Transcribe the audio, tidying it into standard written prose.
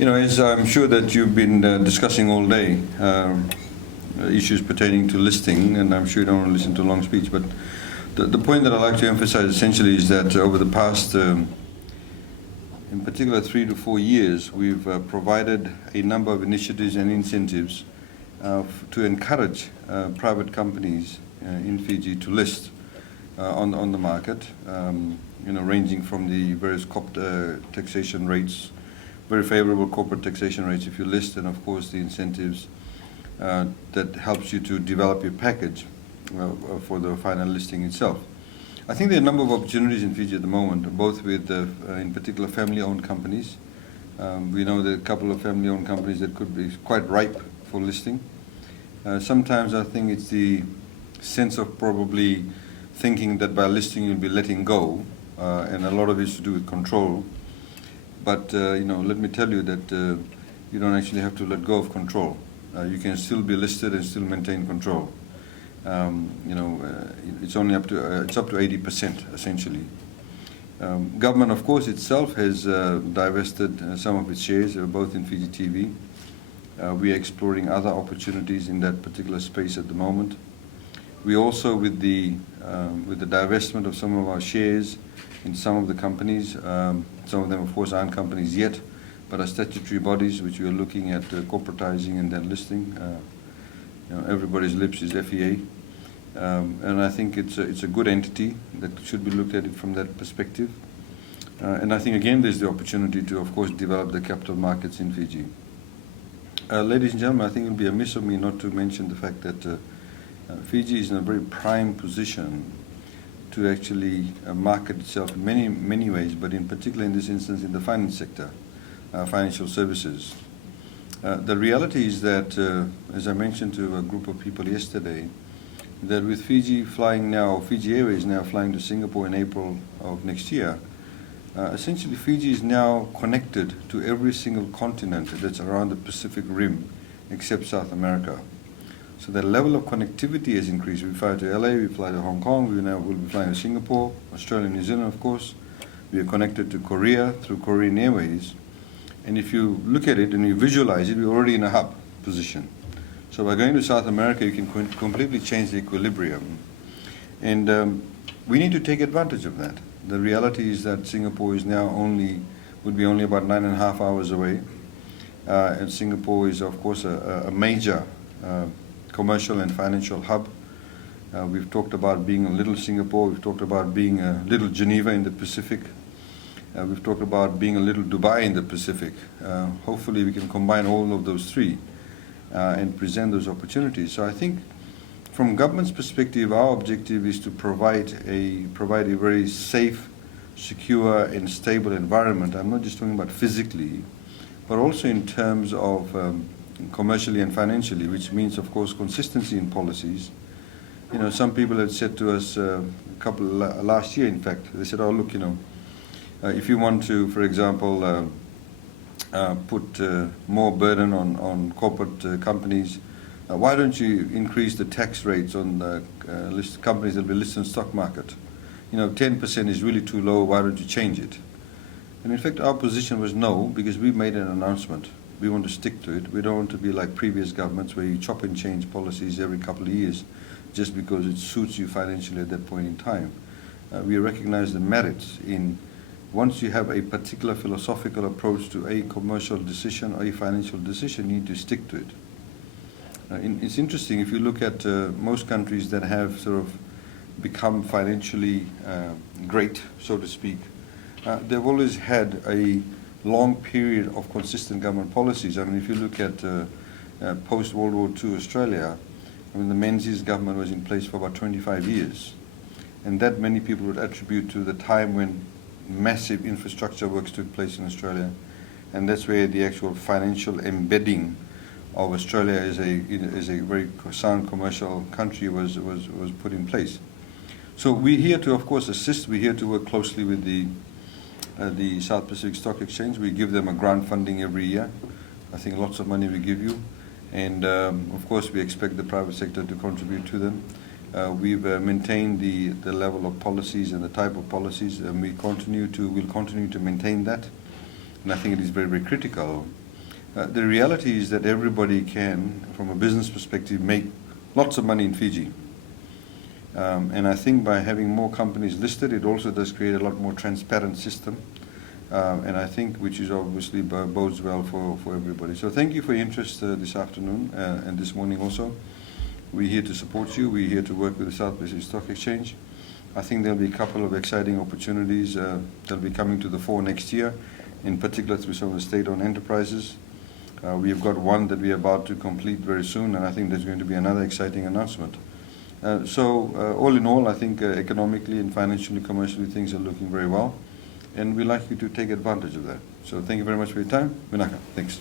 As I'm sure that you've been discussing all day, issues pertaining to listing, and I'm sure you don't want to listen to a long speech, but the point that I'd like to emphasize essentially is that over the past, in particular 3 to 4 years, we've provided a number of initiatives and incentives to encourage private companies in Fiji to list on the market, ranging from the various taxation rates, very favorable corporate taxation rates if you list, and of course the incentives that helps you to develop your package for the final listing itself. I think there are a number of opportunities in Fiji at the moment, both with, in particular, family-owned companies. We know there are a couple of family-owned companies that could be quite ripe for listing. Sometimes I think it's the sense of probably thinking that by listing you'll be letting go, and a lot of it is to do with control. But let me tell you that you don't actually have to let go of control. You can still be listed and still maintain control. It's only up to 80% essentially. Government, of course, itself has divested some of its shares, both in Fiji TV. We are exploring other opportunities in that particular space at the moment. We also, with the divestment of some of our shares in some of the companies, some of them, of course, aren't companies yet, but are statutory bodies which we are looking at corporatizing and then listing. Everybody's lips is FEA, and I think it's a good entity that should be looked at it from that perspective. And I think again there's the opportunity to, of course, develop the capital markets in Fiji. Ladies and gentlemen, I think it would be amiss of me not to mention the fact that Fiji is in a very prime position to actually market itself in many ways, but in particular in this instance in the finance sector, financial services. The reality is that, as I mentioned to a group of people yesterday, that with Fiji flying now, Fiji Airways now flying to Singapore in April of next year, essentially Fiji is now connected to every single continent that's around the Pacific Rim except South America. So the level of connectivity has increased. We fly to LA, we fly to Hong Kong, will be flying to Singapore, Australia, New Zealand, of course. We are connected to Korea through Korean Airways. And if you look at it and you visualize it, we're already in a hub position. So by going to South America, you can completely change the equilibrium. And we need to take advantage of that. The reality is that Singapore is now would be only about 9.5 hours away. And Singapore is, of course, a major commercial and financial hub. We've talked about being a little Singapore. We've talked about being a little Geneva in the Pacific. We've talked about being a little Dubai in the Pacific. Hopefully we can combine all of those three and present those opportunities. So I think from government's perspective, our objective is to provide a very safe, secure and stable environment. I'm not just talking about physically, but also in terms of commercially and financially, which means, of course, consistency in policies. Some people had said to us last year, in fact, they said, oh, look, if you want to, for example, put more burden on corporate companies, why don't you increase the tax rates on the companies that will be listed in the stock market? 10% is really too low, why don't you change it? And in fact, our position was no, because we made an announcement. We want to stick to it. We don't want to be like previous governments where you chop and change policies every couple of years just because it suits you financially at that point in time. We recognize the merits in once you have a particular philosophical approach to a commercial decision or a financial decision, you need to stick to it. It's interesting, if you look at most countries that have sort of become financially great, so to speak, they've always had a long period of consistent government policies. I mean, if you look at post-World War II Australia, the Menzies government was in place for about 25 years. And that many people would attribute to the time when massive infrastructure works took place in Australia. And that's where the actual financial embedding of Australia as a very sound commercial country was put in place. So we're here to, of course, assist. We're here to work closely with the South Pacific Stock Exchange. We give them a grant funding every year. I think lots of money we give you. And of course, we expect the private sector to contribute to them. We've maintained the level of policies and the type of policies, and we'll continue to maintain that. And I think it is very, very critical The reality is that everybody can, from a business perspective, make lots of money in Fiji. And I think by having more companies listed, it also does create a lot more transparent system. And I think which is obviously bodes well for everybody. So thank you for your interest this afternoon and this morning also. We're here to support you. We're here to work with the South Pacific Stock Exchange. I think there'll be a couple of exciting opportunities that'll be coming to the fore next year, in particular through some of the state-owned enterprises. We've got one that we're about to complete very soon, and I think there's going to be another exciting announcement. So all in all, I think economically and financially, commercially, things are looking very well, and we'd like you to take advantage of that. So thank you very much for your time. Vinaka, thanks.